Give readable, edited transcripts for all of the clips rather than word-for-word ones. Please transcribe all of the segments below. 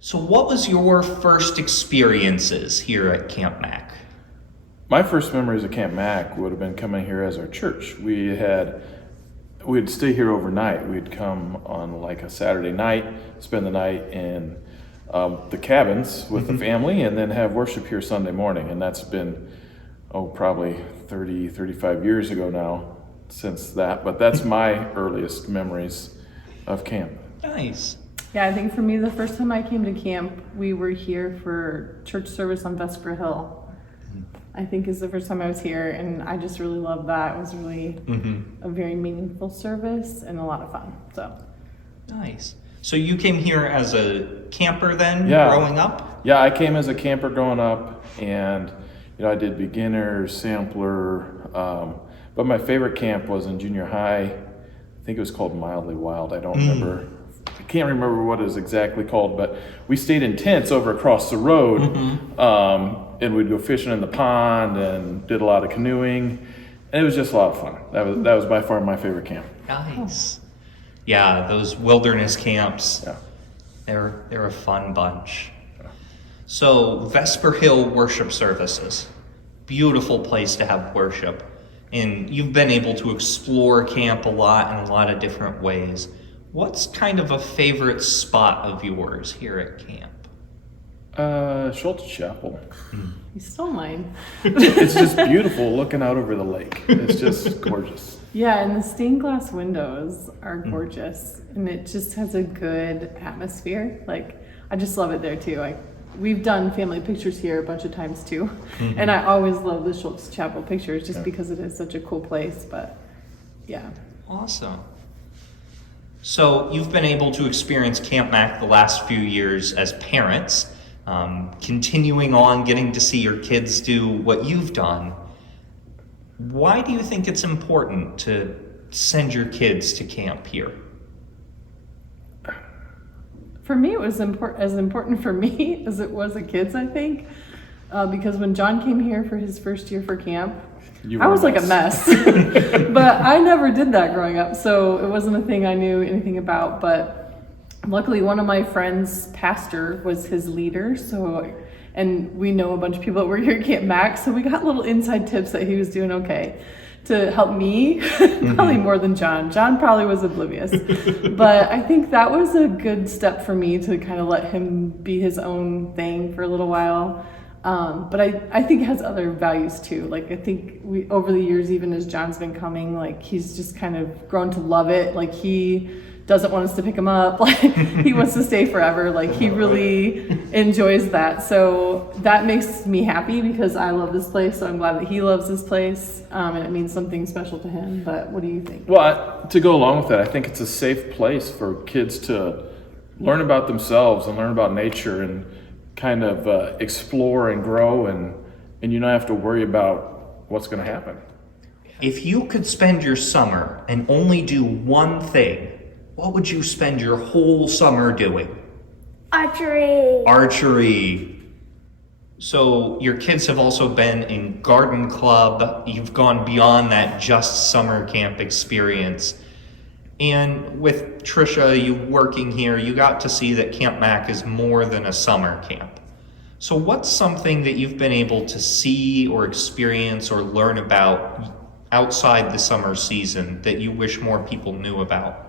So what was your first experiences here at Camp Mac? My first memories of Camp Mac would have been coming here as our church. We'd stay here overnight. We'd come on like a Saturday night, spend the night in the cabins with the family, and then have worship here Sunday morning. And that's been, probably 30, 35 years ago now since that. But that's my earliest memories of camp. Nice. Yeah, I think for me, the first time I came to camp, we were here for church service on Vesper Hill. I think is the first time I was here, and I just really loved that. It was really a very meaningful service and a lot of fun. So Nice. So you came here as a camper then, Yeah. growing up? Yeah, I came as a camper growing up, and I did beginner, sampler, but my favorite camp was in junior high. I think it was called Mildly Wild. I don't remember. I can't remember what it was exactly called, but we stayed in tents over across the road, and we'd go fishing in the pond and did a lot of canoeing, and it was just a lot of fun. That was by far my favorite camp. Nice. Yeah, those wilderness camps, Yeah. they're a fun bunch. So Vesper Hill worship services, beautiful place to have worship. And you've been able to explore camp a lot in a lot of different ways. What's kind of a favorite spot of yours here at camp? Schultz Chapel. you stole mine. It's just beautiful looking out over the lake. It's just gorgeous. Yeah, and the stained glass windows are gorgeous, and it just has a good atmosphere. Like, I just love it there too. We've done family pictures here a bunch of times too, and I always love the Schultz Chapel pictures just because it is such a cool place. But yeah. Awesome. So you've been able to experience Camp Mac the last few years as parents, continuing on getting to see your kids do what you've done. Why do you think it's important to send your kids to camp here? For me, it was as important for me as it was the kids, I think, because when John came here for his first year for camp, I was like a mess. But I never did that growing up, so it wasn't a thing I knew anything about. But luckily, one of my friends' pastor was his leader, and we know a bunch of people that were here at Camp Mac, so we got little inside tips that he was doing okay to help me, probably more than John. John probably was oblivious. But I think that was a good step for me to kind of let him be his own thing for a little while. But I think it has other values too. Like, I think over the years, even as John's been coming, like, he's just kind of grown to love it. Like, he doesn't want us to pick him up. Like, he wants to stay forever. Like, he really enjoys that. So that makes me happy because I love this place. So I'm glad that he loves this place. And it means something special to him. But what do you think? Well, to go along with that, I think it's a safe place for kids to learn about themselves and learn about nature and kind of explore and grow, and you don't have to worry about what's going to happen. If you could spend your summer and only do one thing, what would you spend your whole summer doing? Archery. So your kids have also been in garden club. You've gone beyond that just summer camp experience. And with Tricia, you working here, you got to see that Camp Mac is more than a summer camp. So what's something that you've been able to see or experience or learn about outside the summer season that you wish more people knew about?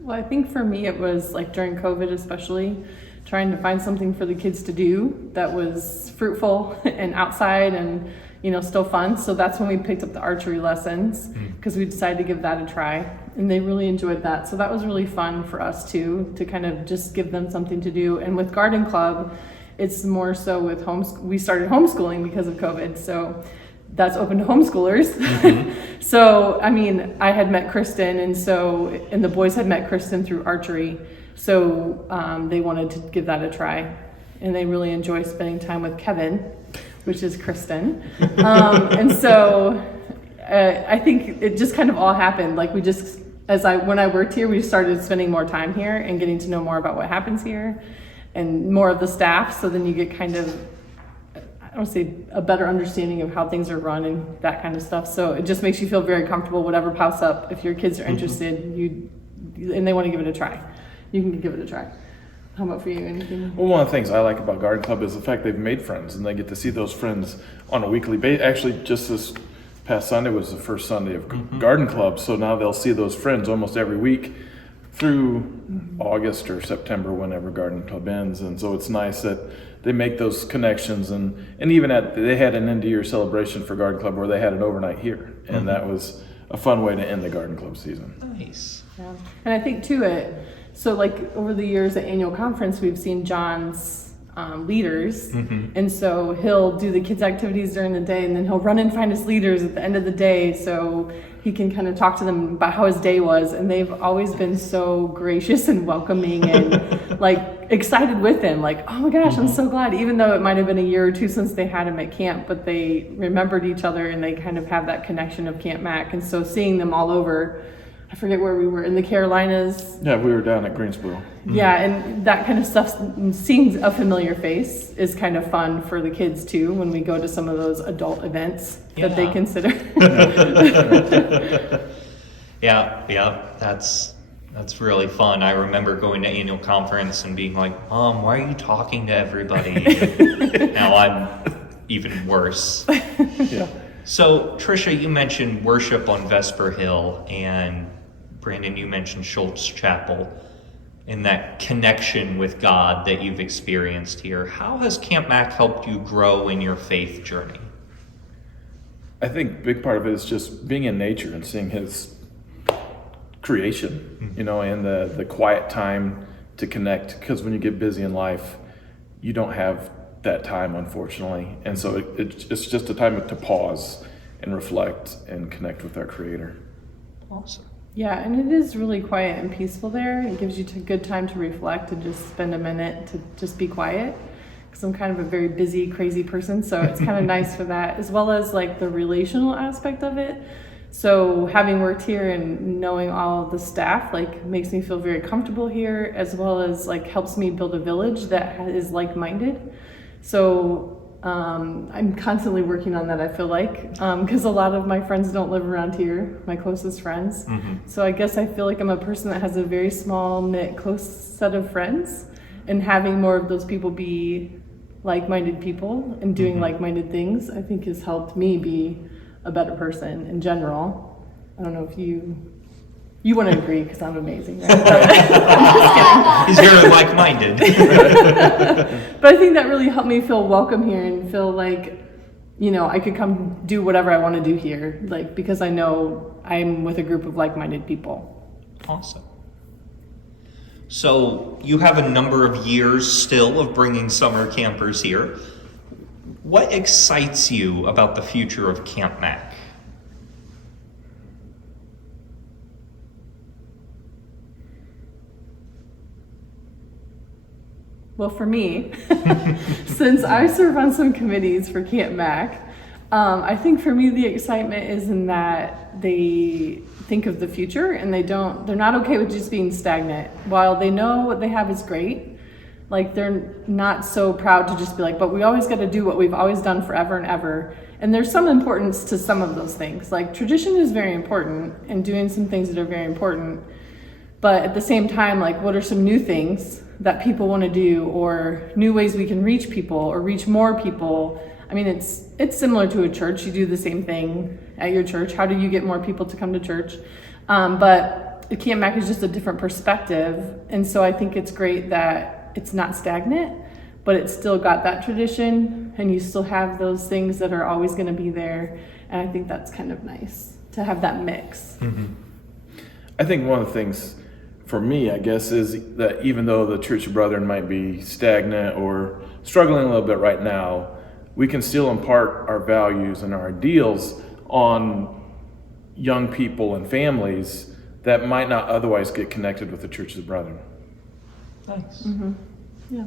Well, I think for me, it was like during COVID, especially trying to find something for the kids to do that was fruitful and outside and, still fun. So that's when we picked up the archery lessons because we decided to give that a try, and they really enjoyed that. So that was really fun for us too, to kind of just give them something to do. And with garden club, it's more so with we started homeschooling because of COVID. So that's open to homeschoolers. So, I had met Kristen, and the boys had met Kristen through archery. So they wanted to give that a try, and they really enjoy spending time with Kevin, which is Kristen. And so I think it just kind of all happened. Like, when I worked here, we started spending more time here and getting to know more about what happens here and more of the staff. So then you get kind of, I don't say a better understanding of how things are run and that kind of stuff. So it just makes you feel very comfortable, whatever pops up. If your kids are interested, and they want to give it a try, you can give it a try. How about for you? Anything? Well, one of the things I like about Garden Club is the fact they've made friends and they get to see those friends on a weekly basis. Actually, just this past Sunday was the first Sunday of Garden Club, so now they'll see those friends almost every week through August or September, whenever Garden Club ends. And so it's nice that they make those connections, and even they had an end of year celebration for Garden Club where they had an overnight here, and that was a fun way to end the Garden Club season. Nice. Yeah. And I think too, so like over the years at annual conference, we've seen John's leaders, and so he'll do the kids' activities during the day, and then he'll run and find his leaders at the end of the day, so he can kind of talk to them about how his day was. And they've always been so gracious and welcoming and like excited with him. Like, oh my gosh, I'm so glad. Even though it might have been a year or two since they had him at camp, but they remembered each other and they kind of have that connection of Camp Mac. And so seeing them all over, I forget where we were, in the Carolinas. Yeah, we were down at Greensboro. Yeah, and that kind of stuff, seeing a familiar face is kind of fun for the kids too when we go to some of those adult events that they consider. Yeah, that's really fun. I remember going to annual conference and being like, Mom, why are you talking to everybody? Now I'm even worse. Yeah. So, Tricia, you mentioned worship on Vesper Hill, and Brandon, you mentioned Schultz Chapel, and that connection with God that you've experienced here. How has Camp Mac helped you grow in your faith journey? I think a big part of it is just being in nature and seeing His creation, and the quiet time to connect. Because when you get busy in life, you don't have that time, unfortunately. And so it's just a time to pause and reflect and connect with our Creator. Awesome. Yeah, and it is really quiet and peaceful there. It gives you a good time to reflect and just spend a minute to just be quiet. Because I'm kind of a very busy, crazy person, so it's kind of nice for that, as well as like the relational aspect of it. So having worked here and knowing all of the staff, like, makes me feel very comfortable here, as well as like helps me build a village that is like-minded. So I'm constantly working on that, I feel like, because a lot of my friends don't live around here, my closest friends. So I guess I feel like I'm a person that has a very small knit, close set of friends, and having more of those people be like-minded people and doing like-minded things, I think has helped me be a better person in general. I don't know if you want to agree, because I'm amazing, right? I'm just kidding. You're like-minded. But I think that really helped me feel welcome here and feel like, I could come do whatever I want to do here, like, because I know I'm with a group of like-minded people. Awesome. So you have a number of years still of bringing summer campers here. What excites you about the future of Camp Mac? Well, for me, since I serve on some committees for Camp Mac, I think for me the excitement is in that they think of the future and they're not okay with just being stagnant. While they know what they have is great, like, they're not so proud to just be like, but we always got to do what we've always done forever and ever. And there's some importance to some of those things. Like, tradition is very important and doing some things that are very important. But at the same time, like, what are some new things that people want to do, or new ways we can reach people or reach more people? I mean, it's similar to a church. You do the same thing at your church. How do you get more people to come to church? But Camp Mac is just a different perspective. And so I think it's great that it's not stagnant, but it's still got that tradition, and you still have those things that are always going to be there. And I think that's kind of nice to have that mix. I think one of the things for me, I guess, is that even though the Church of Brethren might be stagnant or struggling a little bit right now, we can still impart our values and our ideals on young people and families that might not otherwise get connected with the Church of the Brethren. Nice. Yeah.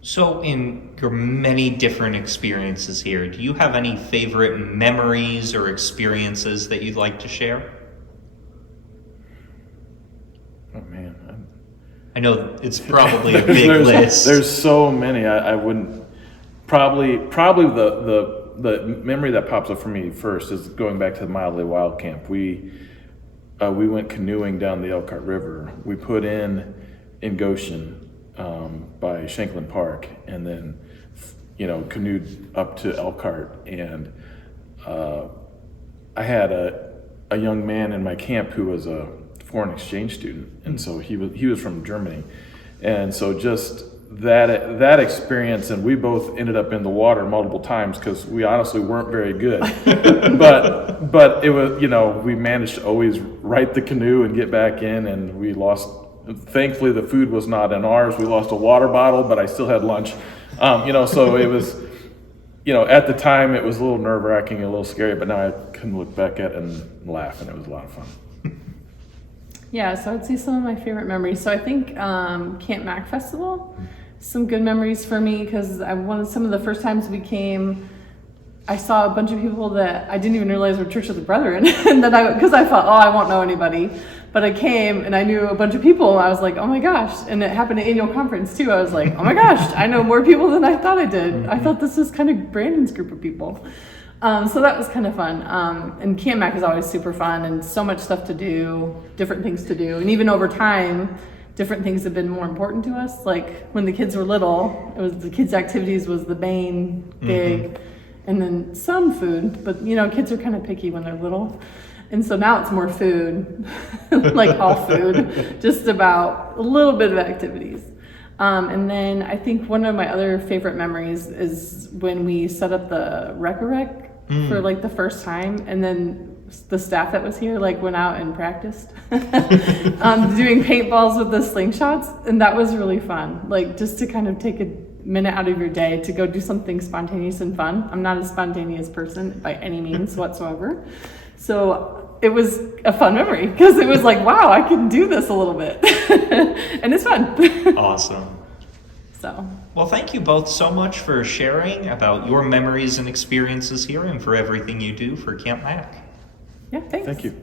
So in your many different experiences here, do you have any favorite memories or experiences that you'd like to share? Oh man, I know it's probably a big list. There's so many. I wouldn't probably the memory that pops up for me first is going back to the Mildly Wild camp. we went canoeing down the Elkhart River. We put in Goshen by Shanklin Park, and then canoed up to Elkhart. And I had a young man in my camp who was a foreign exchange student, and so he was from Germany, and so just that experience, and we both ended up in the water multiple times because we honestly weren't very good, but it was, we managed to always right the canoe and get back in, and we lost. Thankfully, the food was not in ours. We lost a water bottle, but I still had lunch. So it was, at the time it was a little nerve-wracking, a little scary, but now I can look back at it and laugh, and it was a lot of fun. Yeah, so I'd say some of my favorite memories. So I think Camp Mac Festival, some good memories for me, because some of the first times we came, I saw a bunch of people that I didn't even realize were Church of the Brethren, and then because I thought, I won't know anybody, but I came and I knew a bunch of people, and I was like, oh my gosh, and it happened at annual conference too. I was like, oh my gosh, I know more people than I thought I did. I thought this was kind of Brandon's group of people. So that was kind of fun. And Camp Mac is always super fun, and so much stuff to do, different things to do. And even over time, different things have been more important to us. Like when the kids were little, it was the kids' activities was the main big, and then some food, but kids are kind of picky when they're little. And so now it's more food, like all food, just about a little bit of activities. And then I think one of my other favorite memories is when we set up the Rec-A-Rec for like the first time, and then the staff that was here like went out and practiced doing paintballs with the slingshots, and that was really fun. Like just to kind of take a minute out of your day to go do something spontaneous and fun. I'm not a spontaneous person by any means whatsoever. So it was a fun memory because it was like, wow, I can do this a little bit. And it's fun. Awesome. So. Well, thank you both so much for sharing about your memories and experiences here and for everything you do for Camp Mac. Yeah, thanks. Thank you.